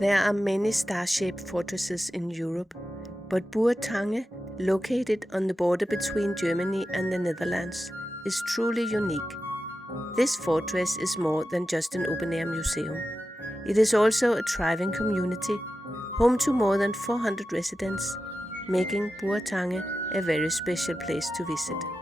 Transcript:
There are many star-shaped fortresses in Europe, but Bourtange, located on the border between Germany and the Netherlands, is truly unique. This fortress is more than just an open-air museum. It is also a thriving community, home to more than 400 residents, making Bourtange a very special place to visit.